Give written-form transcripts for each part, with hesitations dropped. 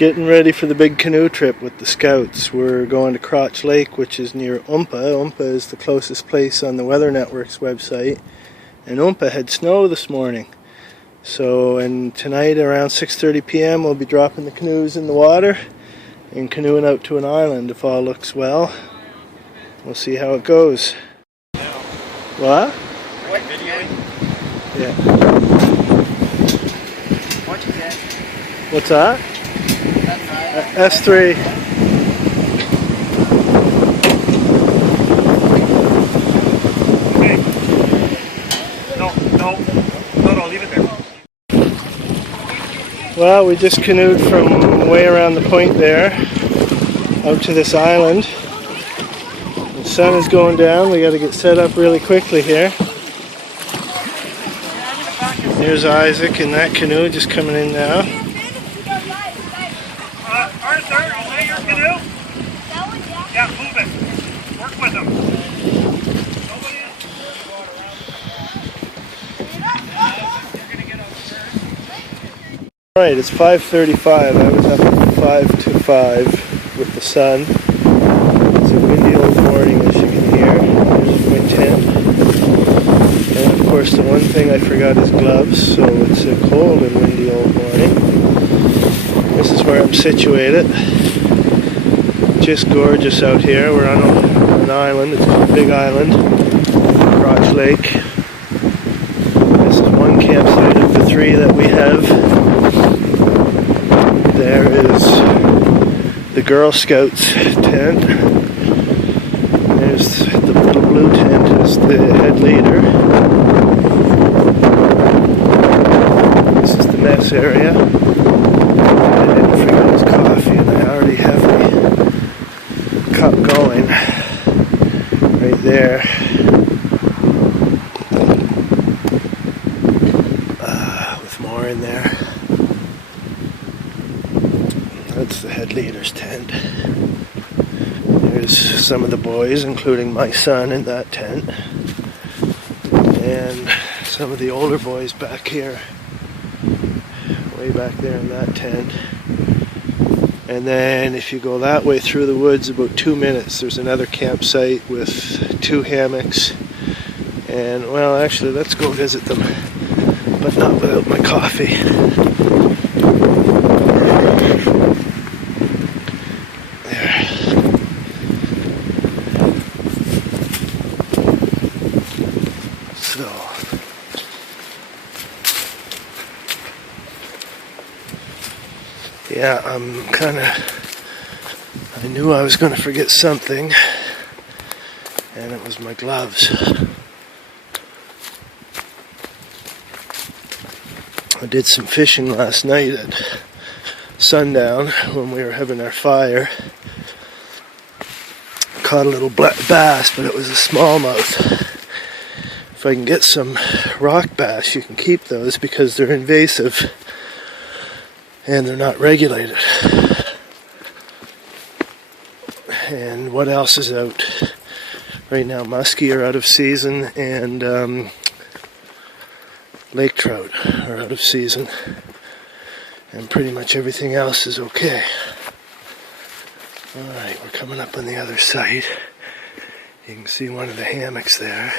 Getting ready for the big canoe trip with the scouts. We're going to Crotch Lake, which is near Oompa. Oompa is the closest place on the Weather Network's website. And Oompa had snow this morning. So, and tonight around 6:30 p.m. we'll be dropping the canoes in the water and canoeing out to an island if all looks well. We'll see how it goes. What? What videoing? Yeah. What's that? What's that? S3. Okay. No, leave it there. Well, we just canoed from way around the point there out to this island. The sun is going down. We got to get set up really quickly here. There's Isaac in that canoe just coming in now. Arthur, is that your canoe? Yeah, move it. Work with them. Alright, it's 5:35. I was up at 5 to 5 with the sun. It's a windy old morning, as you can hear. There's my tent. And of course the one thing I forgot is gloves, so it's a cold and windy old morning. This is where I'm situated. Just gorgeous out here. We're on an island. It's a big island, Crotch Lake. This is one campsite of the three that we have. There is the Girl Scouts tent. There's the little blue tent is the head leader. This is the mess area. I didn't forget his coffee and I already have my cup going right there. With more in there. That's the head leader's tent. There's some of the boys, including my son, in that tent. And some of the older boys back here. Way back there in that tent. And then if you go that way through the woods about 2 minutes, there's another campsite with 2 hammocks. And well, actually, let's go visit them, but not without my coffee. There. So. Yeah, I knew I was going to forget something, and it was my gloves. I did some fishing last night at sundown when we were having our fire. Caught a little black bass, but it was a smallmouth. If I can get some rock bass, you can keep those because they're invasive. And they're not regulated. And what else is out? Right now, muskie are out of season, and lake trout are out of season. And pretty much everything else is okay. Alright, we're coming up on the other side. You can see one of the hammocks there.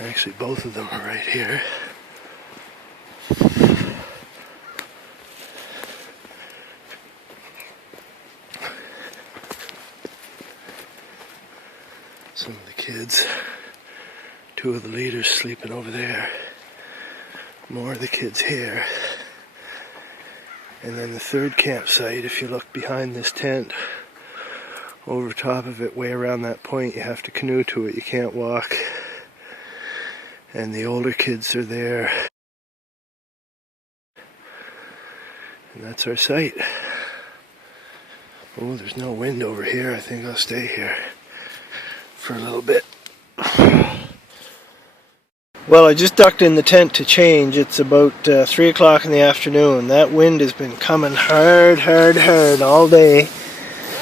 Actually, both of them are right here. Some of the kids, 2 of the leaders sleeping over there, more of the kids here, and then the third campsite, if you look behind this tent, over top of it, way around that point, you have to canoe to it, you can't walk, and the older kids are there, and that's our site. Oh, there's no wind over here. I think I'll stay here for a little bit. Well, I just ducked in the tent to change. It's about 3 o'clock in the afternoon. That wind has been coming hard all day,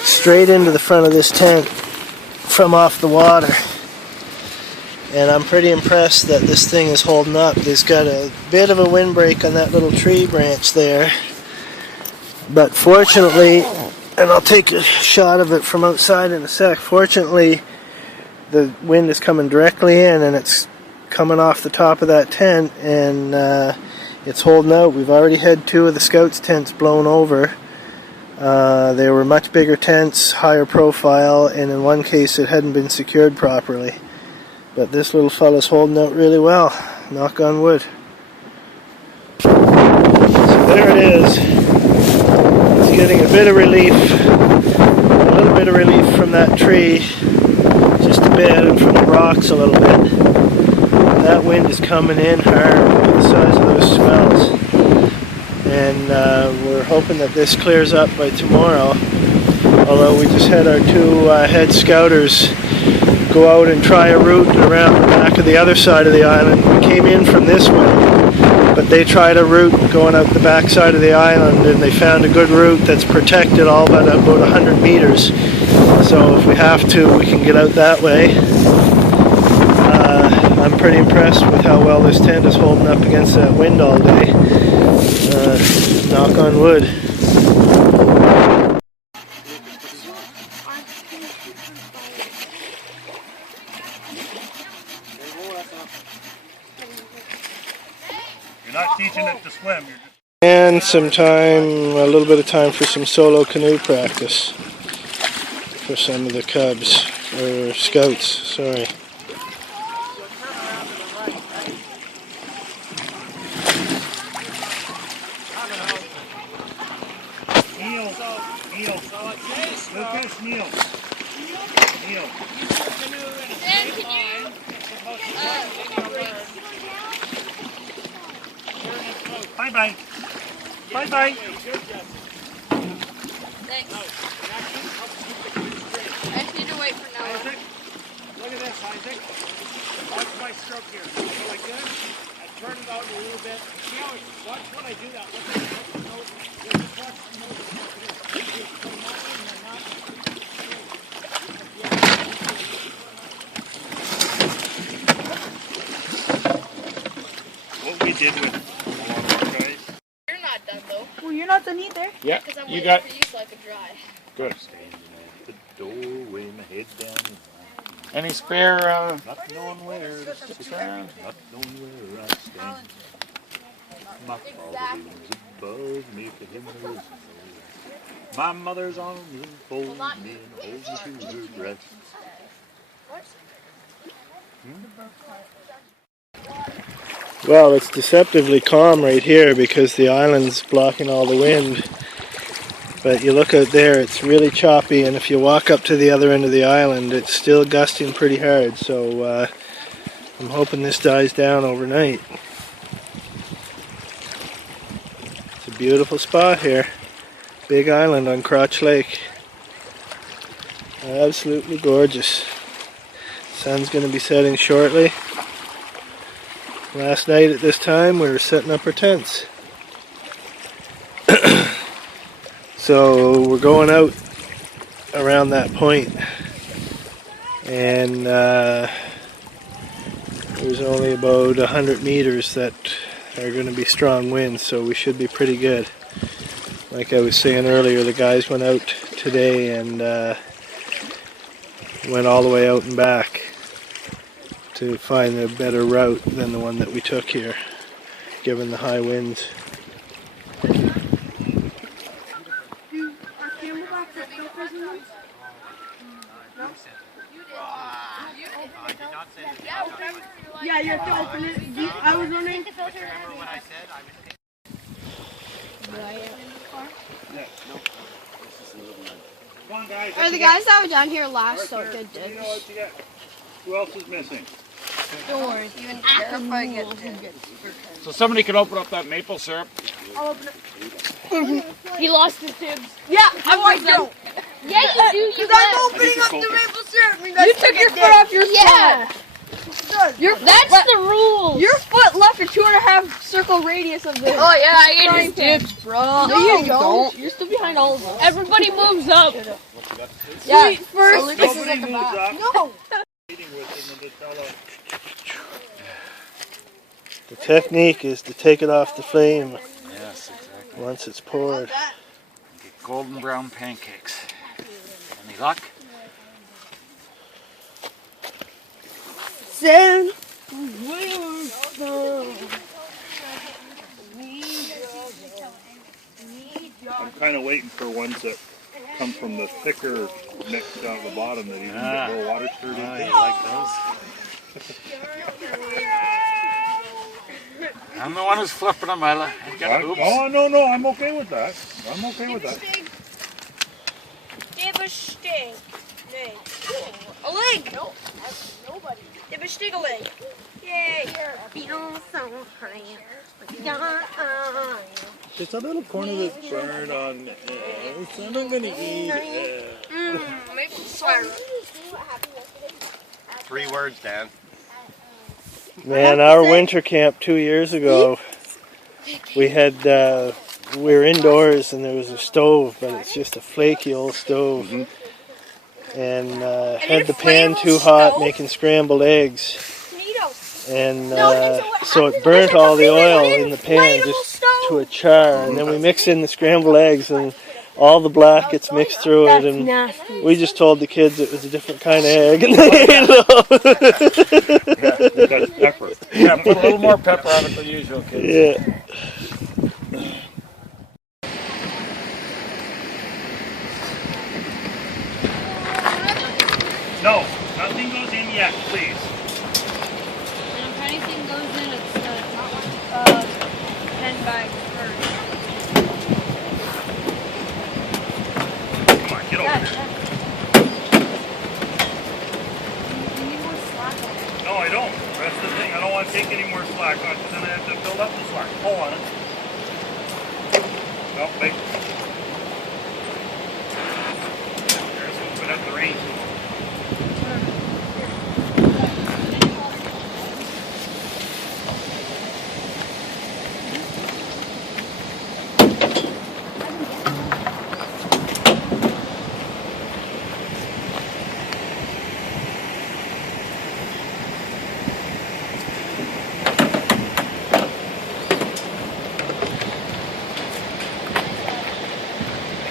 straight into the front of this tent from off the water. And I'm pretty impressed that this thing is holding up. There's got a bit of a windbreak on that little tree branch there, But fortunately, and I'll take a shot of it from outside in a sec, fortunately the wind is coming directly in and it's coming off the top of that tent, and it's holding out. We've already had 2 of the scouts' tents blown over. They were much bigger tents, higher profile, and in one case it hadn't been secured properly. But this little fella's holding out really well, knock on wood. So there it is. It's getting a bit of relief, a little bit of relief from that tree, just a bit, and from the rocks a little bit. That wind is coming in hard with the size of those swells. And we're hoping that this clears up by tomorrow. Although we just had our 2 head scouters go out and try a route around the back of the other side of the island. We came in from this way, but they tried a route going out the back side of the island, and they found a good route that's protected all but about 100 meters. So if we have to, we can get out that way. I'm pretty impressed with how well this tent is holding up against that wind all day. Knock on wood. You're not teaching it to swim. You're just... And some time, a little bit of time for some solo canoe practice for some of the cubs, or scouts, sorry. Kneel. Lucas, kneel. Kneel. Dan, can you? Bye-bye. Bye-bye. Thanks. I just need to wait for Noah. Isaac, look at this, Isaac. Watch my stroke here. Go like this. I turn it out a little bit. See how it, watch when I do that. Look at the nose. Just watch the nose. What we did with a lot of our guys. You're not done though. Well, you're not done either. Yeah, Because I'm you waiting got for you so I can dry. good. Standing at the doorway, my head down. Any spare? Not knowing where to sit around, not knowing where I stand. My father is above me, for him there is no. My mother's arms enfold me and holds me to her breast. Well, it's deceptively calm right here because the island's blocking all the wind. But you look out there, it's really choppy, and if you walk up to the other end of the island, it's still gusting pretty hard. So I'm hoping this dies down overnight. It's a beautiful spot here. Big island on Crotch Lake. Absolutely gorgeous. Sun's going to be setting shortly. Last night at this time we were setting up our tents. So we're going out around that point, and there's only about 100 meters that are going to be strong winds, so we should be pretty good. Like I was saying earlier, the guys went out today and went all the way out and back to find a better route than the one that we took here, given the high winds. Yeah, you have to open it. I was wondering. Come on, guys. Are the guys that were down here last so good did? Who else is missing? Don't worry. Even terrified get So somebody could open up that maple syrup. I'll open it. He lost his tubes. Yeah, I don't. Yeah, you do. Because I'm opening up the maple syrup. You took your foot off your foot. That's the rule. Your foot left a 2.5 circle radius of this. Oh yeah, I get his dibs, bro. No, you don't. You're still behind all of us. Everybody moves up. Yeah, first. Nobody moves up. No. The technique is to take it off the flame Yes, exactly. once it's poured. golden brown pancakes. Any luck? Sam. I'm kind of waiting for ones that come from the thicker mix down at the bottom that you can get more water stirred into. You like those? I'm the one who's flipping them, Ella. Oops. Oh, no, I'm okay with that. I'm okay with that. Give a sting. A leg. No, nobody. Give a sting a leg. Yay. Feel so high. It's a little corner that's burned on. So I'm not gonna eat it. Maple syrup. 3 words, Dan. Man, our winter camp 2 years ago, we had, we were indoors and there was a stove, but it's just a flaky old stove. Mm-hmm. And had the pan too hot making scrambled eggs. And so it burnt all the oil in the pan just to a char. And then we mix in the scrambled eggs and all the black gets mixed through it. And we just told the kids it was a different kind of egg. And they ate it all. That's pepper. Yeah, put a little more pepper on it than usual, kids. Yeah. No, nothing goes in yet, please. And if anything goes in, it's the 10 bags first. Come on, get over here. You need more slack on it. No, I don't. That's the thing. I don't want to take any more slack on it because then I have to build up the slack. Pull on it. No, wait. There's one put up the range.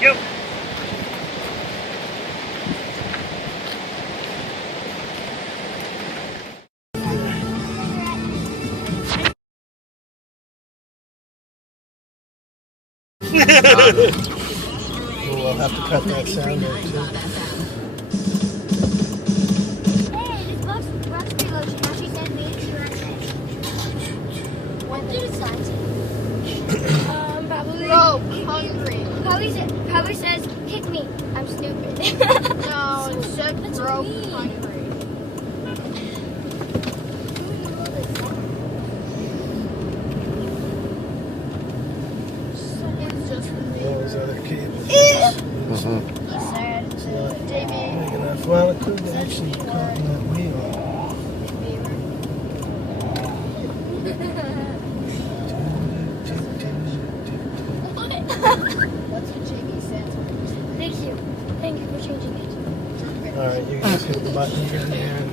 Yep. We'll have to cut that sound out too. Hey, this box raspberry lotion. Now she said maybe she wants it. What did it say? Probably. Bro, hungry. Probably says, kick me. I'm stupid. No, it said broke hungry. Those other cables. He said, Big enough. Well, it could actually cut that wheel. That's what Jamie said. Thank you. Thank you for changing it. Alright, you can just hit the button here and there and